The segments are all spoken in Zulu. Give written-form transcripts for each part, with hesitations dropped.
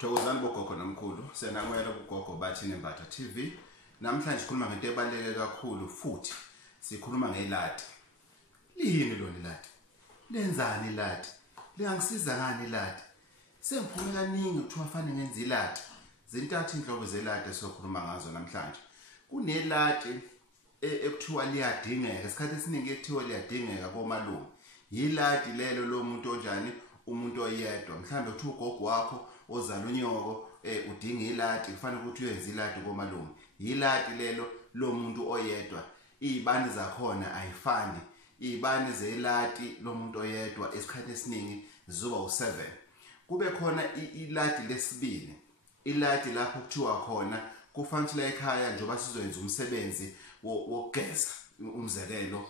Thokozani bogogo nomkhulu, senakwela kugogo bathi Nembatha TV. Namhlanje sikhuluma ngento ebaluleke kakhulu futhi sikhuluma ngeladi. Liyini lona iladi? Lenzani iladi? Liyangisiza ngani iladi? Sengiphume kaningi kuthiwa fanele ngenze iladi. Zintathu inhlobo zeladi esizokhuluma ngazo namhlanje. Kuneladi ekuthiwa liyadingeka, isikhathi esiningi ekuthiwa liyadingeka komalume. Yiladi lelo lomuntu onjani? Umuntu oyedwa. Mhlambe kuthiwa ugogo wakho ozala unyoko udinga iladi, kufanele ukuthi uyenze iladi komalume. Yiladi lelo lomuntu oyedwa. Izibani zakhona ayifani. Izibani zeladi lomuntu oyedwa esikhathi esiningi zizoba u7. Kube khona iladi lesibili. Iladi lapho kuthiwa khona kufanele ekhaya njengoba sizoyenza umsebenzi wokugeza umzekelo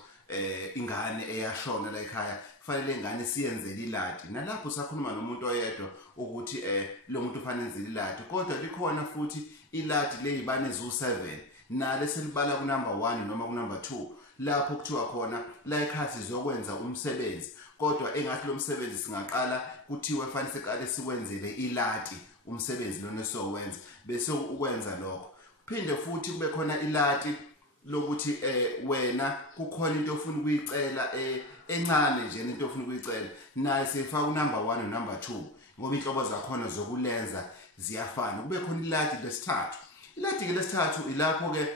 ingane eyashona la ekhaya kufanele ingane siyenzele iladi. Nalapho sakhuluma nomuntu oyedwa ukuthi lo muntu ufanele enzele iladi, kodwa likhona futhi iladi lezibane ezu7 nale selibala ku number 1 noma ku number 2 lapho kuthiwa khona la ekhaya sizokwenza umsebenzi, kodwa engathi lo msebenzi singaqala kuthiwe fanele siqale siwenzele iladi umsebenzi lona esizowenza bese ukwenza lokho. Phinde futhi kube khona iladi lokuthi wena kukhona into ofuna ukuyicela encane nje into ofuna ukuyicela naye sifaka unumber 1 number 2 ngoba inhlobo zakhona zokulenza ziyafana. Kube khona iladi lesithathu. Iladi lesithathu ilapho ke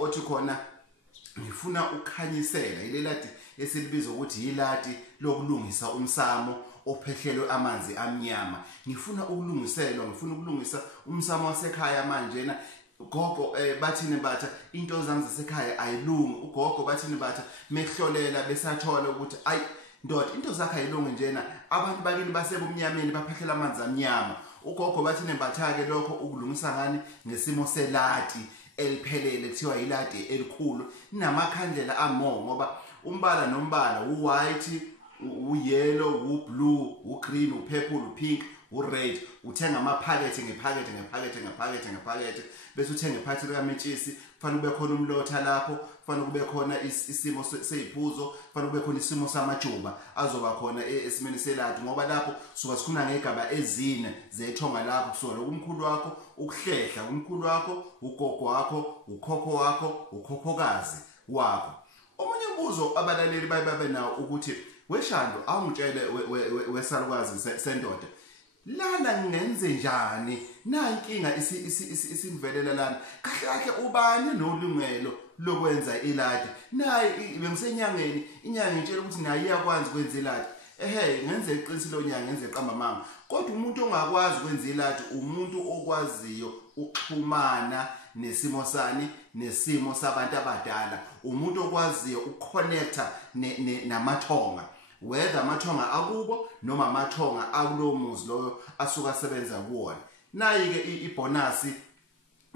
othi khona ngifuna ukukhanyisela. Ile ladi esilibiza ukuthi iladi lokulungisa umsamo ophehlelwe amanzi amnyama. Ngifuna ukulungiselwa, ngifuna ukulungisa umsamo wasekhaya manje na ugogo bathi Nembatha into zami zasekhaya ayilungi. Ugogo bathi Nembatha mehlolela besathola ukuthi ayi ndoda into zakhe ayilungi njena abantu bakini basebumnyameni baphehlela amanzi amnyama. Ugogo bathi Nembatha ke lokho ukulungisa ngani ngesimo seladi eliphelele kuthiwa iladi elikhulu namakhandlela amo ngoba umbala nombala u-white, u-yellow, u-blue, u-green, u-purple, u-pink, u-red. Uthenga amaphakethe ngephakethe bese uthenga iphathi likametshisi. Kufanele kube khona umlotha lapho, kufanele kube khona isimo seziphuzo, kufanele kube khona isimo samajuba azoba khona esimeni seladi ngoba lapho suka sikhuna ngegaba ezine zethonga lakho kusuka umkhulu wakho ukuhlehla, umkhulu wakho, ugogo wakho, ukhokho wakho, ukhokhokazi wakho. Omunye umbuzo abalaleli babe nawo ukuthi weshando awungitshele wesalukazi sendoda lana ngenze njani na inkinga isingivelela lana kahle ubani nolungelo lokwenza iladi naye bengisenyangeni inyanga ngitshela ukuthi naye iyakwazi ukwenza iladi. Ngenze iqinisilo nyanga ngenze qamba mama, kodwa umuntu ongakwazi ukwenza iladi umuntu okwaziyo ukuxhumana nesimo sani nesimo sabantu abadala, umuntu okwaziyo ukconnecta namathonga, whether amathonga akubo noma amathonga akulo muzi loyo asuka asebenza kuwona. Nayi ke ibonus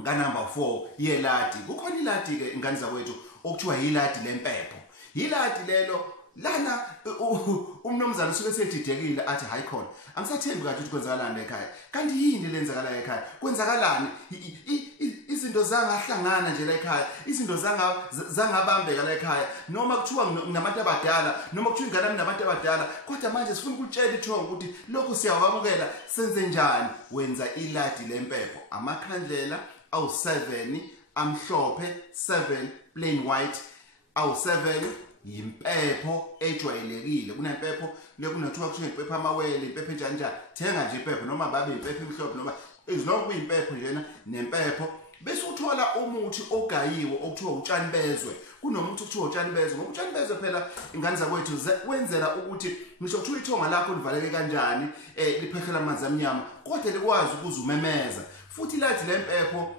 ka number 4 yeladi. Kukhona iladi ke ingane zakwethu okuthiwa yiladi lempepho. Yiladi lelo lana umnomzana usuke sedidekile athi hayi khona angisathembi kanti ukuthi kwenzakalani ekhaya. Kanti yini lenzakala ekhaya? Kwenzakalani? Izinto zangahlangana nje la ekhaya, izinto zangabambeka la ekhaya, noma kuthiwa nabantu abadala noma kuthiwa ingane nabantu abadala, kodwa manje sifuna ukutshela ithonga ukuthi lokho siyakwamukela senze njani. Wenza iladi lempepho. Amakhandlela awu7 amhlophe, 7 plain white, awu7 yimpepho ejwayelekile. Kunempepho lekunathiwa kusho impepho amawele, impepho njanja. Thenga nje impepho noma babe impepho emhlophe noma izilokhu impepho njena nempepho. Bese uthola umuthi ogayiwe okuthiwa utshani bezwe. Kunomuthi okuthiwa utshani bezwe. Ngoba utshani bezwe phela ingane zakwethu wenzela ukuthi ngisho kuthiwa ithonga lakho livaleke kanjani liphehlela amanzi amnyama kodwa likwazi ukuzumemeza. Futhi iladi lempepho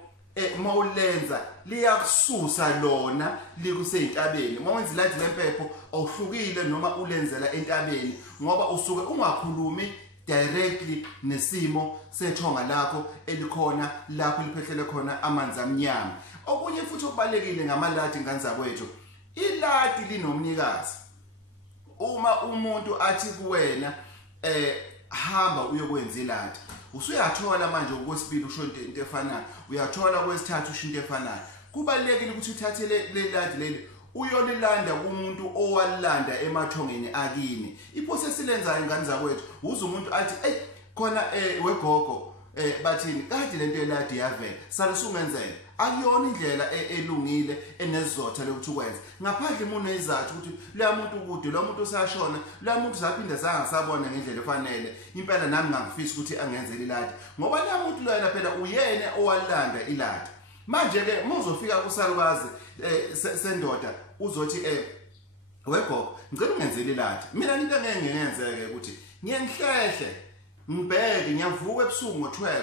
mawulenza liyakususa lona likuseyintabeni. Mawenza iladi lempepho awuhlukile noma ulenzela entabeni ngoba usuke ungakhulumi directly nesimo sethonga lakho elikhona lapho liphehlele khona amanzi amnyama. Okunye futhi okubalekile ngamaladi ingane zakwethu, iladi linomnikazi. Uma umuntu athi kuwena hamba uyokwenza iladi, usuyathola manje okwesibili usho into efanayo, uyathola kwesithathu usho into efanayo. Kubalekile ukuthi uthathe le ladi leli uyolilanda kumuntu owalanda emathongeni akini. Iphose silenzayo ingane zakwethu uze umuntu athi khona wegogo bathini kade lento eladi yavela sale sungenzela akuyona indlela elungile enezizotha lokuthi ukwenza ngaphandle umuntu ezathu ukuthi la muntu kude lo muntu usashona la muntu zaphinda sangasabona ngendlela efanele impela nami ngangifisa ukuthi angenzele iladi ngoba la muntu lo yena phela uyena owalanda iladi manje ke muzofika kusalukazi sendoda uzothi wegogo ngicela ungenzele iladi mina into engeke ngiyenzeke ukuthi ngiyengihlehle ngibheke ngiyavuka ebusuku ngo12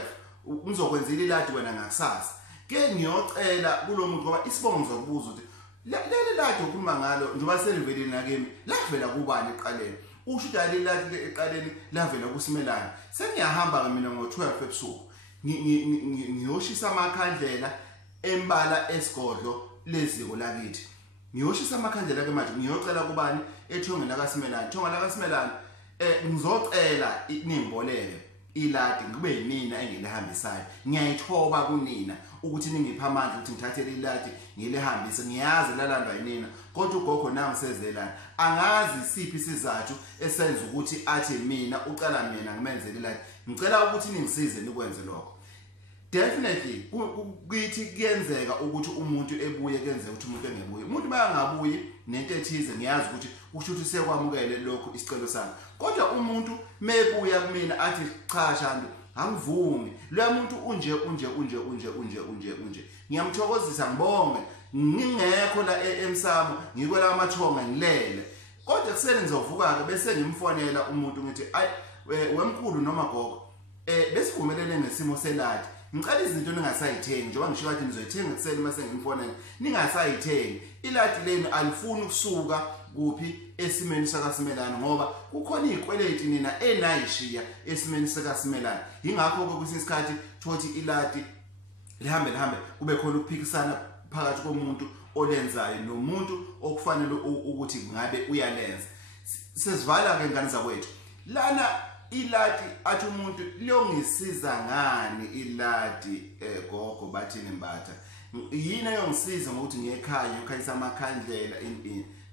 ngizokwenzela iladi wena ngakusasa ke ngiyocela kulo muntu ngoba isibongo zokubuza ukuthi leli ladi okhuluma ngalo njengoba selivelile nakimi lavela kubani eqaleni usho ukuthi leli ladi eqaleni lavela kuSimelane sengiyahamba ke mina ngo12 ebusuku ngiyoshisa amakhandlela embala esigodlo leziko lakithi ngiyoshisa amakhandlela ke manje ngiyocela kubani ethongeni lakaSimelane thonga lakaSimelane ngizocela ningiboleke iladi ngibe yimina engilihambisayo ngiyayithoba kunina ukuthi ningipha amandla ukuthi ngithathele iladi ngilihambise ngiyazi lalandwa yinina kodwa ugogo nangisezelana angazi isiphi isizathu esenza ukuthi athi mina ucala mina ngimenzele iladi ngicela ukuthi ningisize nikwenze lokho definitely kuyithi kuyenzeka ukuthi umuntu ebuye kenzeka ukuthi umuntu engebuye umuntu bayangabuyi nento ethize ngiyazi ukuthi kusho ukuthi sekwamukele lokho isicelo sami kodwa umuntu mebuya kumina athi cha Shandu angivumi lo muntu unje ngiyamthokozisa ngibonge ngingekho la emsamo ngikwela amathonga ngilele kodwa kusele ngizovuka ke bese ngimfonela umuntu ngithi ayi wemkhulu noma gogo besivumelene ngesimo seladi ngicela izinto ningasayithengi njengoba ngisho kade nizoyithenga kusele mase ngimfonela ningasayithengi iladi leni alifuni ukusuka kuphi esimeni sakaSimelane ngoba kukhona izikweleti nina enayishiya esimeni sakaSimelane ingakho ke kwesinye isikhathi thothi iladi lihambe kube khona ukuphikisana phakathi komuntu olenzayo nomuntu okufanele ukuthi ngabe uyalenza sesivala ke ngane zakwethu lana iladi athi umuntu liyongisiza ngani iladi gogo bathini Mbatha yini eyongisiza ngokuthi ngekhaya ukhayisa amakhandlela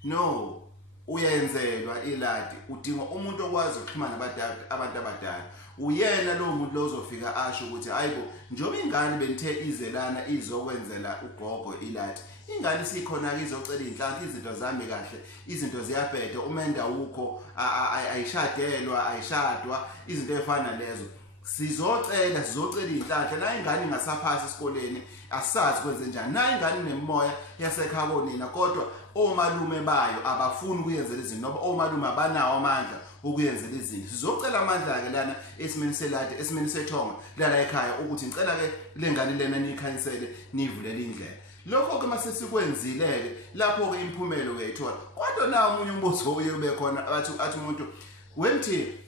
no uyenzelwa iladi udinga umuntu okwazi ukuxhumana abantu abadala uyena lo muntu lozofika asho ukuthi hayibo njengoba ingane benithe izelana izokwenzela ugogo iladi ingane sikhona ke izocela inhlanhla izinto zami kahle izinto ziyabheda umenda ukho ayishadelwa ayishadwa izinto ezifana lezo sizocela inhlanhla la ingane ingasaphasi esikoleni asazi kwenze njani na ingane nemoya yasekhaya nina kodwa omalume bayo abafuni ukuyenzela izinto ngoba omalume abanawo amandla ukuyenzela izinto sizocela amandla ke lana esimeni seladi esimeni sethonga lala ekhaya ukuthi ngicela ke lengane lena nikhanisele nivulele indlela lokho ke mase sikwenzileke lapho ke imphumelo uyayithola kodwa na umunye umbuzo uye ube khona athi umuntu wemthi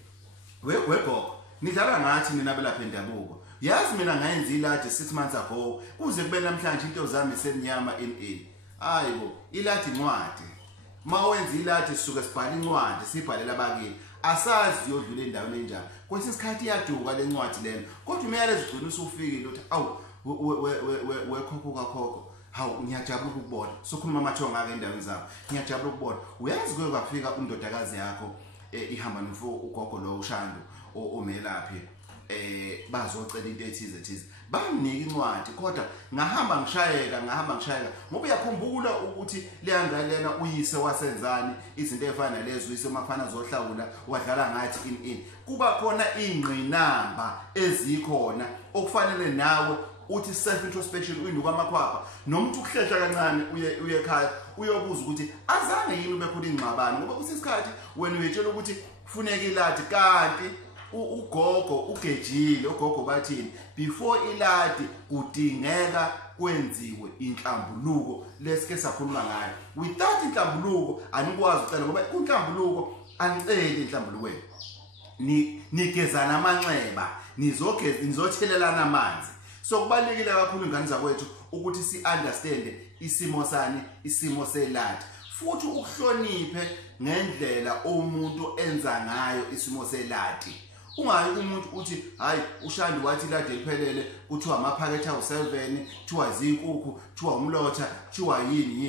wegogo nidlala ngathi nina belapha endabuko yazi mina ngayenza iladi 6 months ago kuze kube namhlanje into zami senyama hayibo iladi incwadi mawenza iladi sisuka sibhala incwadi sibhalela abakini asazi yodlula endaweni enjalo kwesinye isikhathi iyaduka lencwadi lena kodwa umyalezo ugcina usufikile uthi awu wekhokho kakhokho hawu ngiyajabula ukubona sokhuluma amathonga ake endaweni zabo ngiyajabula ukubona uyazi kuye kwafika undodakazi yakho ihamba nomfo ugogo lo uShandu omelaphi bazocela into ethize banginika incwadi kodwa ngahamba ngishayeka ngoba uyakhumbula ukuthi leyangalena uyise wasenzani izinto ezifana lezo uyise mafana zohlawula wadlala ngathi kuba khona ingqinamba ezikhona okufanele nawe uthi self introspection uyinuka amakhwapha nomuntu ukuhlehla kancane uye ekhaya uyobuza ukuthi azange yini bekhona ingxabano ngoba kusisikhathi wena uyetshela ukuthi kufuneka iladi kanti ugogo ugejile ugogo bathini before iladi kudingeka kwenziwe inhlambuluko lesike sakhuluma ngayo without inhlambuluko anikwazi ucela ngoba inhlambuluko aniceli inhlambulukweni nigezana amanxeba nizothelelana amanzi so kubalekile kakhulu ingane zakwethu ukuthi si-understand isimo seladi futhi ukuhloniphe ngendlela umuntu enza ngayo isimo seladi ungayi umuntu uthi hayi uShandu wathi iladi liphelele kuthiwa amaphakethe awu7 kuthiwa zinkukhu kuthiwa umlotha kuthiwa yini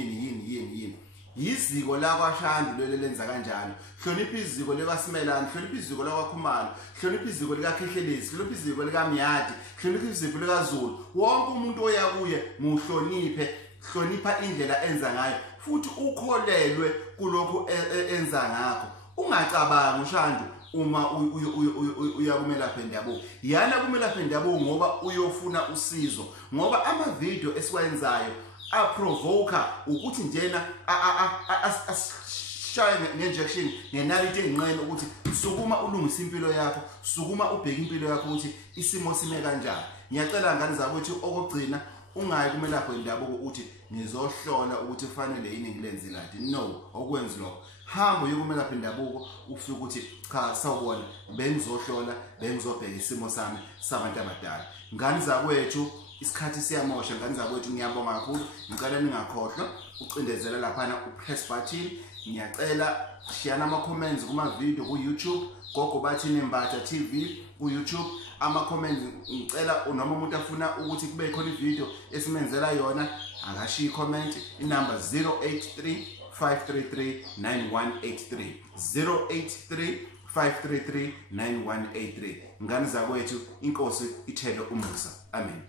iziko lakwaShandu lenza kanjalo. Hlonipha iziko likaSimelane, hlonipha iziko lakwaKhumalo, hlonipha iziko likaKhehlelezi, hlonipha iziko likaMyati, hlonipha iziko likaZulu. Wonke umuntu oya kuye muhloniphe, hlonipha indlela enza ngayo futhi ukholelwe kulokho enza ngakho. Ungacabangi uShandu uma uya kumelaphi wendabuko. Yana kumelaphi wendabuko ngoba uyofuna usizo, ngoba ama video esiwenzayo aprovoker ukuthi njena ashaye nge-injection ngenaliti enqene ukuthi sukuma ulungisa impilo yakho, sukuma ubheka impilo yakho ukuthi isimo sime kanjani. Ngiyacela ngane zakwethu okugcina ungayi kumelaphi wendabuko ukuthi ngizohlola ukuthi kufanele yini ngilenze lati. No, okwenzi lokho. Hamba uyokumelaphi wendabuko ufike ukuthi cha sawubona bengizohlola bengizobheka isimo sami sabantu abadala. Ngane zakwethu isikhathi siyamosha, ngane zakwethu ngiyabonga kakhulu. Ngicela ningakhohlwa ucindezela lapha upress button. Ngiyacela share ama comments kuma video ku YouTube Gogo Bathini Mbatha TV ku YouTube. Ama comments ngicela noma umuntu afuna ukuthi kube khona ivideo esimenzela yona akashiya comment. Inamba 083 533 9183 083 533 9183. Ngane zakwethu inkosi ithele umusa. Amen.